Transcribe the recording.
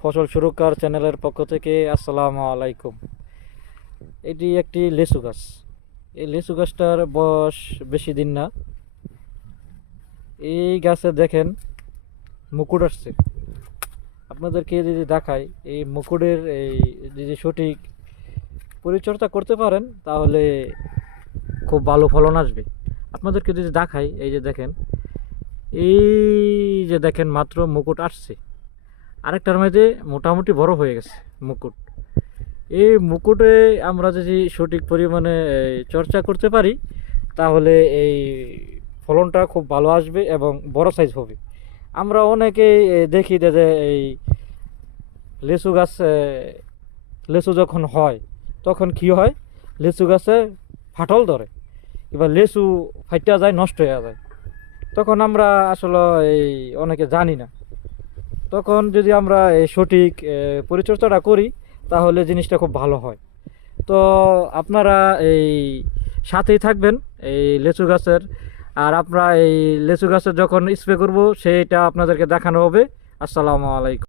ফসল সুরক্ষার চ্যানেলের পক্ষ থেকে আসসালামু আলাইকুম। এটি একটি লেসু গাছ। এই লেসু গাছটার বয়স বেশি দিন না। এই গাছে দেখেন মুকুট আসছে। আপনাদেরকে যদি দেখাই, এই মুকুটের এই যদি সঠিক পরিচর্যা করতে পারেন, তাহলে খুব ভালো ফলন আসবে। আপনাদেরকে যদি দেখাই, এই যে দেখেন, এই যে দেখেন মাত্র মুকুট আসছে। আরেকটার মধ্যে মোটামুটি বড় হয়ে গেছে মুকুট। এই মুকুটে আমরা যদি সঠিক পরিমাণে চর্চা করতে পারি, তাহলে এই ফলনটা খুব ভালো আসবে এবং বড় সাইজ হবে। আমরা অনেকেই দেখি যে এই লিচু গাছ লিচু যখন হয়, তখন কি হয়? লিচু গাছে ফাটল ধরে। এবার লিচু ফাইটা যায়, নষ্ট হয়ে যায়। তখন আমরা আসলে, এই, অনেকে জানি না। তখন যদি আমরা এই সঠিক পরিচর্যাটা করি, তাহলে জিনিসটা খুব ভালো হয়। তো আপনারা এই সাথেই থাকবেন, এই লেচু গাছের। আর আমরা এই লেচু গাছের যখন স্প্রে করব, সেইটা আপনাদেরকে দেখানো হবে। আসসালামু আলাইকুম।